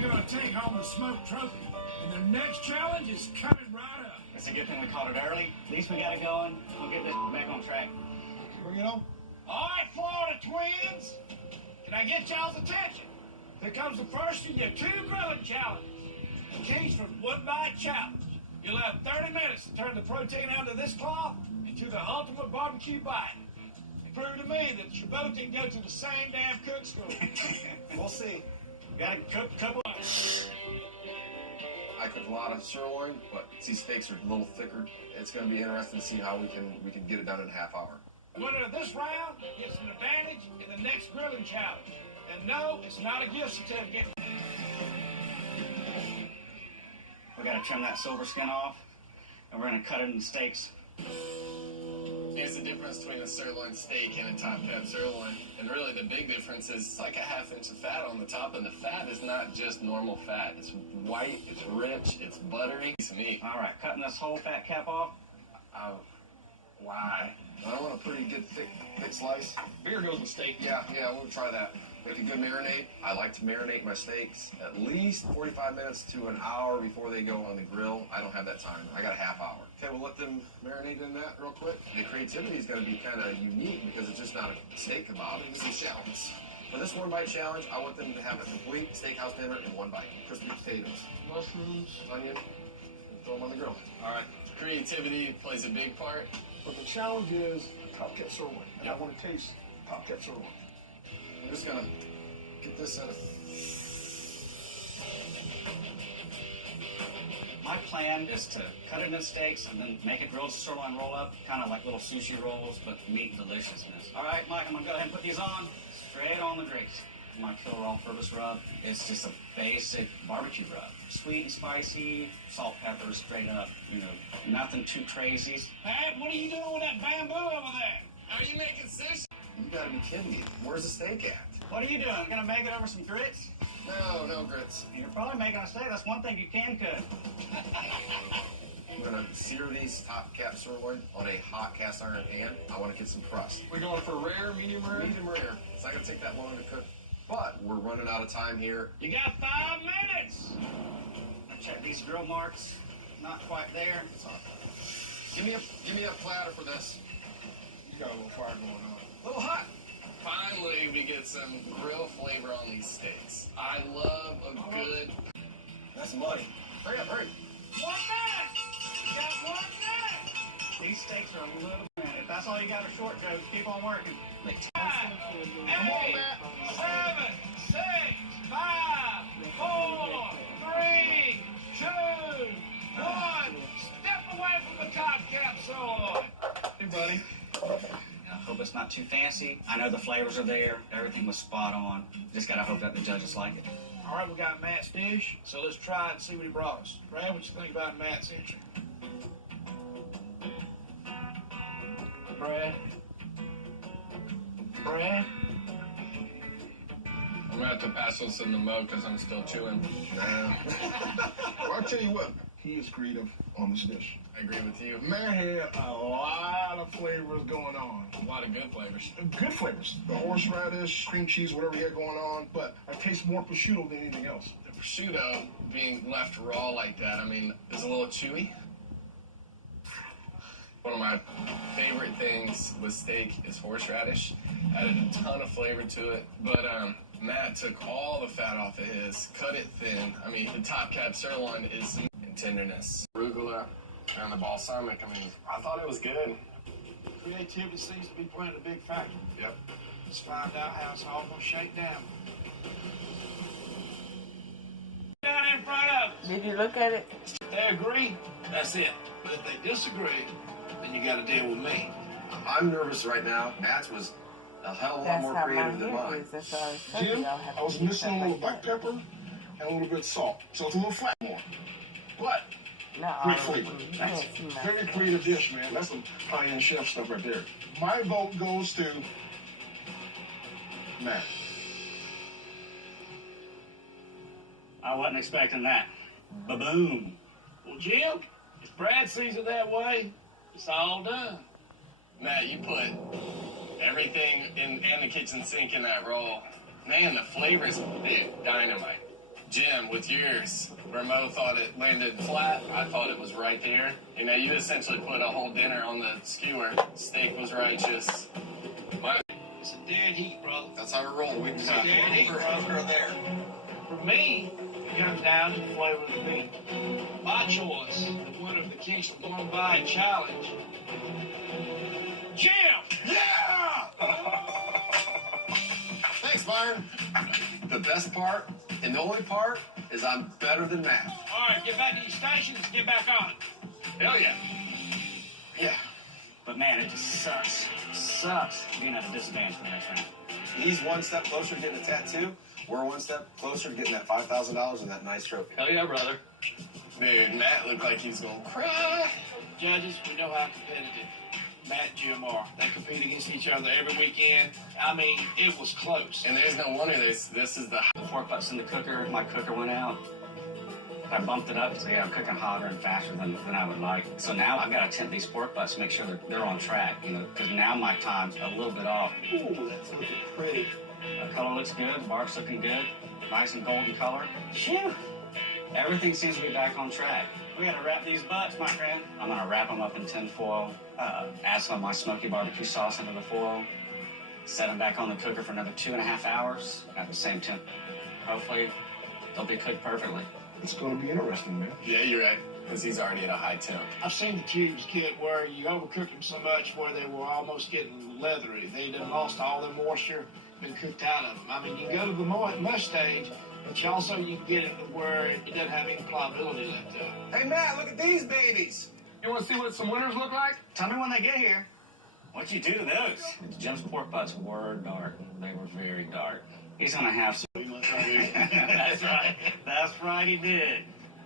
they're going to take home the smoke trophy. And their next challenge is coming right up. It's a good thing we caught it early. At least we got it going. We'll get this back on track. Bring it on. All right, Florida twins. Can I get y'all's attention? Here comes the first of your 2 grilling challenges. The Kings from One Bite Challenge. You'll have 30 minutes to turn the protein out of this cloth into the ultimate barbecue bite. It proved to me that you both didn't go to the same damn cook school. We'll see. We got a couple. I cook a lot of sirloin, but these steaks are a little thicker. It's going to be interesting to see how we can get it done in a half hour. Winner of this round gets an advantage in the next grilling challenge. And no, it's not a gift certificate. We got to trim that silver skin off, and we're going to cut it into steaks. Here's the difference between a sirloin steak and a top-cap sirloin. And really the big difference is it's like a ½ inch of fat on the top, and the fat is not just normal fat. It's white, it's rich, it's buttery. It's meat. All right, cutting this whole fat cap off. Why? I want a pretty good thick slice. Beer goes with steak. Yeah, we'll try that. Make a good marinade. I like to marinate my steaks at least 45 minutes to an hour before they go on the grill. I don't have that time. I got a half hour. Okay, we'll let them marinate in that real quick. The creativity is going to be kind of unique because it's just not a steak kebab. It's a challenge. For this one bite challenge, I want them to have a complete steakhouse dinner in one bite. Crispy potatoes, mushrooms, onion, and throw them on the grill. All right. Creativity plays a big part. But the challenge is top-cat sirloin, and I want to taste top-cat sirloin. I'm just gonna get this in a... My plan is to cut it into steaks and then make a grilled sirloin roll up, kind of like little sushi rolls, but meat deliciousness. All right, Mike, I'm gonna go ahead and put these on straight on the grease. My Killer All-Purpose rub. It's just a basic barbecue rub. Sweet and spicy, salt, pepper, straight up. Nothing too crazy. Pat, what are you doing with that bamboo over there? How are you making sushi? You gotta be kidding me. Where's the steak at? What are you doing? Gonna make it over some grits? No grits. You're probably making a steak. That's one thing you can cook. I'm gonna sear these top-cap sirloin on a hot cast iron pan. I want to get some crust. We're going for rare, medium rare? Medium rare. It's not gonna take that long to cook. But we're running out of time here. You got 5 minutes. Check these grill marks. Not quite there. Give me a platter for this. You got a little fire going on. A little hot. Finally, we get some grill flavor on these steaks. I love a good... That's money. Hurry up, hurry. 1 minute. You got 1 minute. These steaks are a little bit. If that's all you got are short jokes, keep on working. 9, 8, 7, 6, 5, 4, 3, 2, 1. Step away from the top-cap sirloin. Hey, buddy. I hope it's not too fancy. I know the flavors are there. Everything was spot on. Just gotta hope that the judges like it. All right, we got Matt's dish, so let's try it and see what he brought us. Brad, what you think about Matt's entry? Brad? I'm gonna have to pass this in the mug because I'm still chewing. Well, I'll tell you what. He is creative on this dish. I agree with you. Man had a lot of flavors going on. A lot of good flavors. Good flavors. The horseradish, cream cheese, whatever he had going on. But I taste more prosciutto than anything else. The prosciutto being left raw like that, is a little chewy. One of my favorite things with steak is horseradish. Added a ton of flavor to it. But Matt took all the fat off of his, cut it thin. The top-cap sirloin is in tenderness. Arugula and the balsamic, I thought it was good. Creativity seems to be playing a big factor. Yep. Let's find out how it's all going to shake down. Down in front of us. Did you look at it? If they agree, that's it. But if they disagree, then you got to deal with me. I'm nervous right now. Matt's was a hell of a lot That's more how creative my than hair mine. is. That's why I was telling Jim, y'all how to I was do missing stuff a little like black that. pepper and a little bit of salt. So it's a little flat more. But Not great all flavor. of them. You can't see my Very creative dish, man. That's some high-end chef stuff right there. My vote goes to Matt. I wasn't expecting that. Ba-boom. Well, Jim, if Brad sees it that way, it's all done. Matt, you put everything in the kitchen sink in that roll. Man, the flavors, dude, dynamite. Jim, with yours, where Mo thought it landed flat, I thought it was right there. You know, you essentially put a whole dinner on the skewer. Steak was righteous. It's a dead heat, brother. That's how we roll. We It's a dead heat, brother. there. For me, it comes down to the flavor of the meat. My choice, the winner of the Kingston One Bite Challenge, Jim! Yeah! Thanks, Byron. The best part, and the only part, is I'm better than Matt. All right, get back to your stations, get back on it. Hell yeah. Yeah. But man, it just sucks. Sucks being at a disadvantage for the next round. He's one step closer to getting a tattoo. We're one step closer to getting that $5,000 and that nice trophy. Hell yeah, brother. Dude, Matt looked like he was going to cry. Judges, we know how competitive Matt and Jim are. They compete against each other every weekend. I mean, it was close. And there's no wonder this is the... The pork butts in the cooker, my cooker went out. I bumped it up because I'm cooking hotter and faster than I would like. So now I've got to tempt these pork butts to make sure that they're on track, you know, because now my time's a little bit off. Ooh, that's looking pretty. The color looks good, the bark's looking good, nice and golden color. Phew! Everything seems to be back on track. We got to wrap these butts, my friend. I'm going to wrap them up in tin foil, add some of my smoky barbecue sauce into the foil, set them back on the cooker for another 2.5 hours at the same temp. Hopefully, they'll be cooked perfectly. It's going to be interesting, man. Yeah, you're right. Because he's already at a high temp. I've seen the cubes get where you overcook them so much where they were almost getting leathery. They done lost all their moisture, been cooked out of them. I mean, you go to the mush stage, but you also you can get it to where it doesn't have any pliability left of it. Hey, Matt, look at these babies. You want to see what some winners look like? Tell me when they get here. What'd you do to those? Jim's pork butts were dark. They were very dark. He's going to have some... That's right. That's right, he did.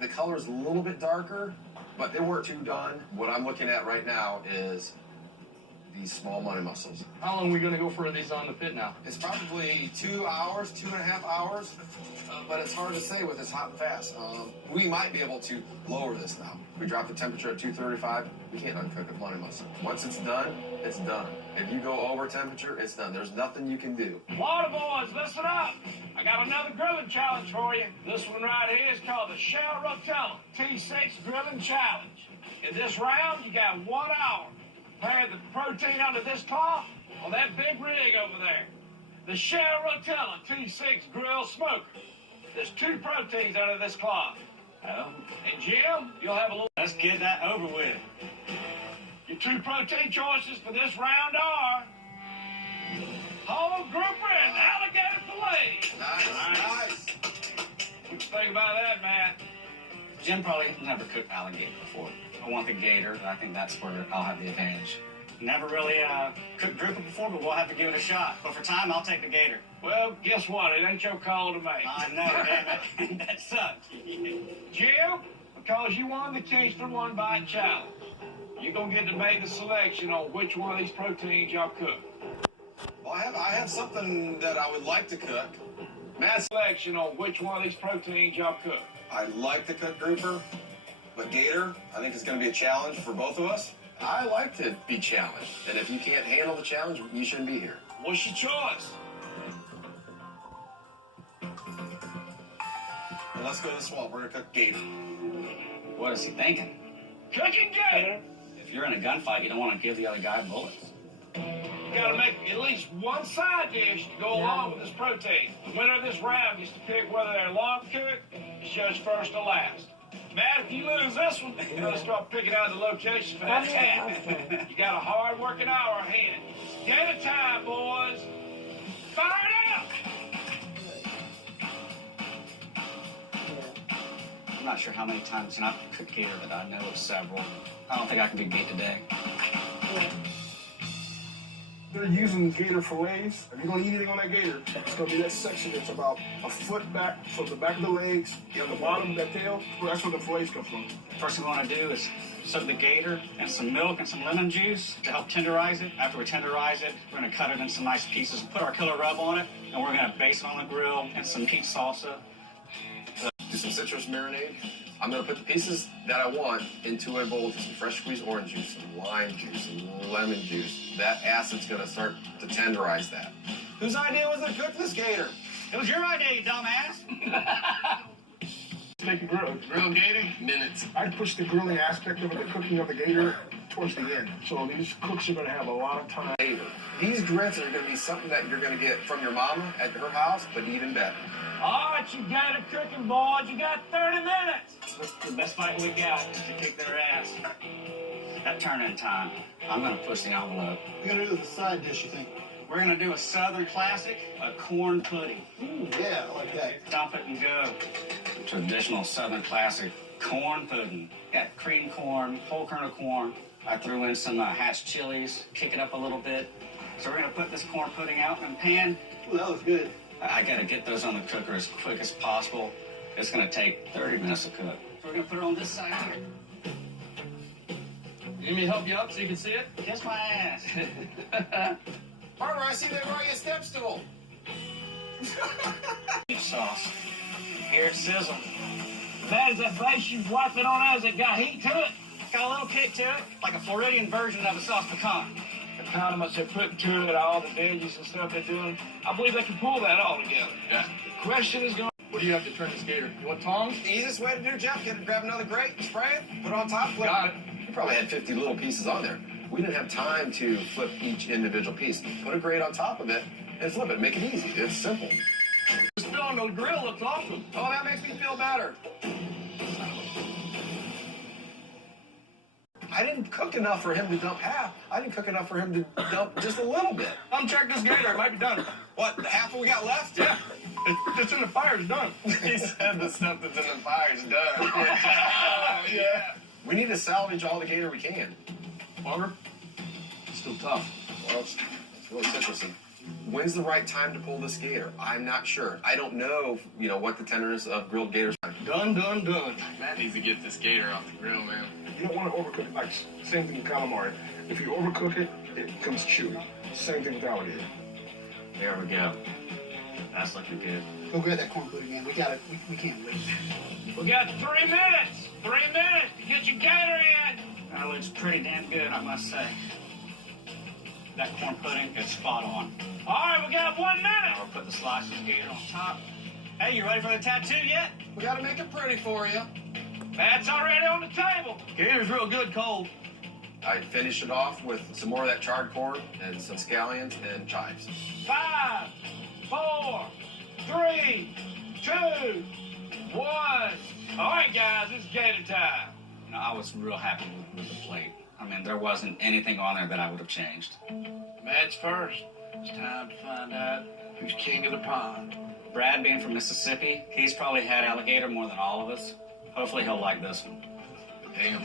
The color's a little bit darker, but they weren't too done. What I'm looking at right now is these small money muscles. How long are we going to go for these on the pit now? It's probably 2 hours, 2.5 hours, but it's hard to say with this hot and fast. We might be able to lower this now. We drop the temperature at 235. We can't uncook a money muscle. Once it's done, it's done. If you go over temperature, it's done. There's nothing you can do. Water boys, listen up. I got another grilling challenge for you. This one right here is called the Shell Rotella T6 Grilling Challenge. In this round, you got 1 hour. Prepare the protein under this cloth on that big rig over there. The Shell Rotella T6 Grill Smoker. There's 2 proteins under this cloth. Oh, And Jim, you'll have a little... let's get that over with. Your 2 protein choices for this round are whole grouper and alligator fillet. Nice. What you think about that, Matt? Jim probably never cooked alligator before. I want the gator. I think that's where I'll have the advantage. Never really cooked grouper before, but we'll have to give it a shot. But for time, I'll take the gator. Well, guess what? It ain't your call to make. I know, damn it. That sucks. Jim, because you won the Kingston One Bite Challenge, you're going to get to make the selection on which one of these proteins y'all cook. Well, I have something that I would like to cook. Matt, Selection on which one of these proteins y'all cook. I like to cook grouper, but gator, I think it's going to be a challenge for both of us. I like to be challenged, and if you can't handle the challenge, you shouldn't be here. What's your choice? And let's go to the swamp. We're going to cook gator. What is he thinking? Cooking gator. If you're in a gunfight, you don't want to give the other guy bullets. You got to make at least one side dish to go along with this protein. The winner of this round gets to pick whether they're long cooked, is judged first or last. Matt, if you lose this one, you gotta start picking out the location for that tent. You got a hard working hour ahead. Gator time, boys. Fire it up! I'm not sure how many times I've cooked gator, but I know of several. I don't think I can be beat today. They're using gator fillets. If you're going to eat anything on that gator, it's going to be that section that's about a foot back from the back of the legs. You have the bottom of that tail. Well, that's where the fillets come from. First thing we want to do is soak the gator in some milk and some lemon juice to help tenderize it. After we tenderize it, we're going to cut it in some nice pieces and put our killer rub on it. And we're going to baste it on the grill and some peach salsa. Do some citrus marinade. I'm going to put the pieces that I want into a bowl with some fresh squeezed orange juice, some lime juice, some lemon juice. That acid's going to start to tenderize that. Whose idea was to cook this gator? It was your idea, you dumbass. Make a grill. Grill gator, minutes. I'd push the grilling aspect of it, the cooking of the gator, towards the end. So these cooks are going to have a lot of time. These grits are going to be something that you're going to get from your mama at her house, but even better. All right, you gator cooking boys, you got 30 minutes. The best fight we got is to kick their ass. That turn-in time, I'm going to push the envelope. What are you going to do with the side dish, you think? We're going to do a Southern classic, a corn pudding. Ooh, yeah, I like that. Dump it and go. Traditional Southern classic corn pudding. Got cream corn, whole kernel corn. I threw in some hatch chilies, kick it up a little bit. So we're going to put this corn pudding out in a pan. Ooh, that was good. I got to get those on the cooker as quick as possible. It's going to take 30 minutes to cook. So we're going to put it on this side here. You need me to help you up so you can see it? Kiss my ass. Partner, I see they brought you a step stool. Sauce. Here it sizzle. Bad as that base you wipe it on as it got heat to it. Got a little kick to it, like a Floridian version of a sauce pecan. The condiments they're putting to it, all the veggies and stuff they're doing, I believe they can pull that all together. Yeah. The question is going What do you have to turn this gator? You want tongs? The easiest way to do, Jeff, grab another grate, spray it, put it on top, flip Got it. You probably had 50 little pieces on there. We didn't have time to flip each individual piece. Put a grate on top of it and flip it. Make it easy. It's simple. This film on the grill looks awesome. Oh, that makes me feel better. I didn't cook enough for him to dump half. I didn't cook enough for him to dump just a little bit. Uncheck this gator. It might be done. What, the half we got left? Yeah. It's in the fire. It's done. He said the stuff that's in the fire is done. Yeah. We need to salvage all the gator we can. Longer? Still tough. Well, it's really citrusy. When's the right time to pull this gator? I'm not sure. I don't know, what the tenderness of grilled gators are. Done. Matt needs to get this gator off the grill, man. You don't want to overcook it. Like, same thing with calamari. If you overcook it, it becomes chewy. Same thing with alligator. There we go. That's looking good. Go grab that corn pudding, man. We got it. We can't wait. We got 3 minutes. 3 minutes to get your gator in. That looks pretty damn good, I must say. That corn pudding is spot on. All right, we got 1 minute. I'll put the slices of gator on top. Hey, you ready for the tattoo yet? We gotta make it pretty for you. That's already on the table. Gator's real good cold. I finished it off with some more of that charred corn and some scallions and chives. 5, 4, 3, 2, 1. All right, guys, it's gator time. I was real happy with the plate. I mean, there wasn't anything on there that I would have changed. Match first. It's time to find out who's king of the pond. Brad, being from Mississippi, he's probably had alligator more than all of us. Hopefully he'll like this one. Damn.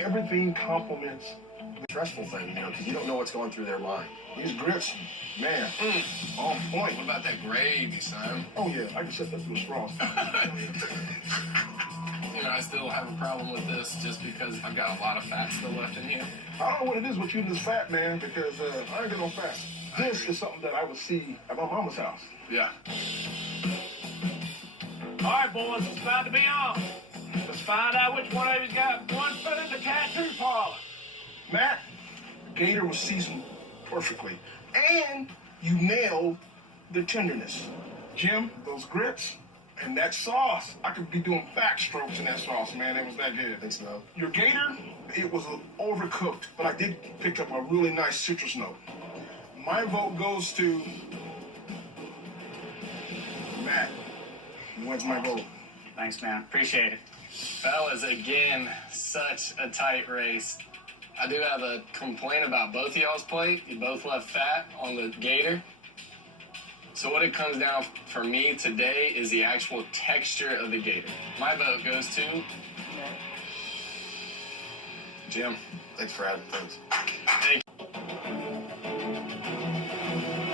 Everything complements Stressful thing, because you don't know what's going through their mind. these grits. Man, on point. What about that gravy, son? Oh, yeah, I can set that through straws. I still have a problem with this just because I've got a lot of fat still left in here. I don't know what it is with you and this fat, man, because I ain't got no fat. This is something that I would see at my mama's house. Yeah. All right, boys, it's about to be on. Let's find out which one of you's got one foot in the tattoo parlor. Matt, gator was seasoned perfectly. And you nailed the tenderness. Jim, those grits and that sauce, I could be doing backstrokes in that sauce, man. It was that good. Thanks, Mel. Your gator, it was overcooked, but I did pick up a really nice citrus note. My vote goes to Matt. What's my vote? Thanks, man. Appreciate it. Fellas, again, such a tight race. I do have a complaint about both of y'all's plate. You both left fat on the gator. So what it comes down for me today is the actual texture of the gator. My vote goes to Jim. Thanks, Brad. Thanks. Thank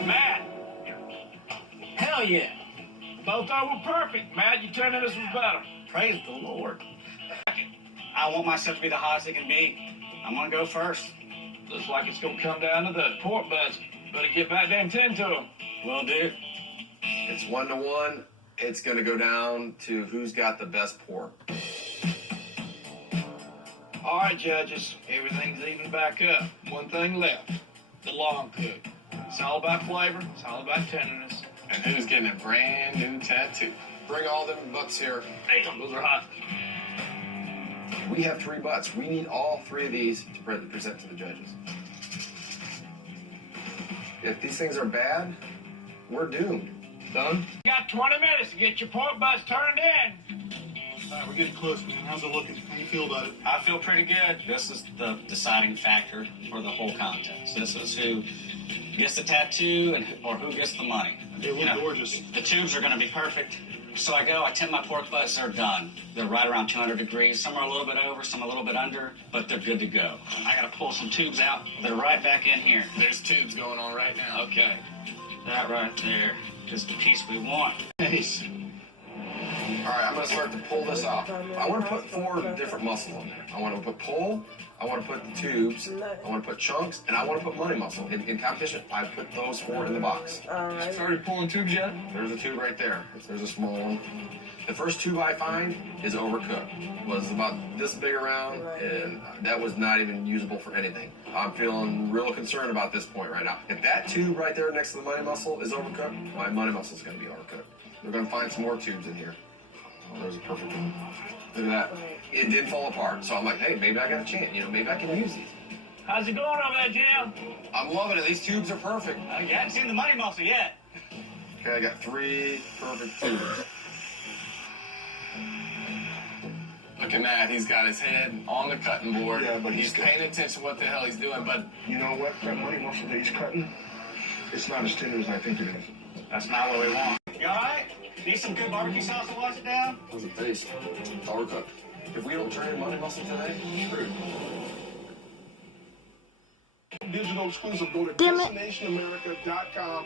Matt. Hell yeah. Both of them were perfect. Matt, your tenderness was better. Praise the Lord. I want myself to be the hottest it can be. I'm going to go first. Looks like it's going to come down to the pork butts. Better get back there and tend to them. Will do. It's 1-1. It's going to go down to who's got the best pork. All right, judges. Everything's even back up. One thing left. The long cook. It's all about flavor. It's all about tenderness. And who's getting a brand new tattoo? Bring all them butts here. Damn, those are hot. We have 3 butts. We need all 3 of these to present to the judges. If these things are bad, we're doomed. Done? You got 20 minutes to get your pork butts turned in. All right, we're getting close, man. How's it looking? How you feel about it? I feel pretty good. This is the deciding factor for the whole contest. This is who gets the tattoo or who gets the money. They look gorgeous. The tubes are going to be perfect. So I go, I tint my pork butts, they're done. They're right around 200 degrees. Some are a little bit over, some a little bit under, but they're good to go. I got to pull some tubes out. They're right back in here. There's tubes going on right now. Okay. That right there is the piece we want. Nice. All right, I'm going to start to pull this off. I want to put 4 different muscles on there. I want to put pull, I want to put the tubes, I want to put chunks, and I want to put money muscle. In competition, I put those 4 in the box. Started pulling tubes yet? There's a tube right there. There's a small one. The first tube I find is overcooked. Was about this big around, and that was not even usable for anything. I'm feeling real concerned about this point right now. If that tube right there next to the money muscle is overcooked, my money muscle is going to be overcooked. They're going to find some more tubes in here. Oh, there's a perfect one. Look at that. It didn't fall apart, so I'm like, hey, maybe I got a chance. Maybe I can use these. How's it going over there, Jim? I'm loving it. These tubes are perfect. You haven't seen the money muscle yet. Okay, I got 3 perfect tubes. Look at that. He's got his head on the cutting board. Yeah, but he's he's paying attention to what the hell he's doing. But You know what? That money muscle that he's cutting, it's not as tender as I think it is. That's not what we want. You all right? Need some good barbecue sauce to wash it down? How's it taste? It's overcooked. If we don't turn in money muscle today, screwed. Digital exclusive. Go to Damn it. destinationamerica.com/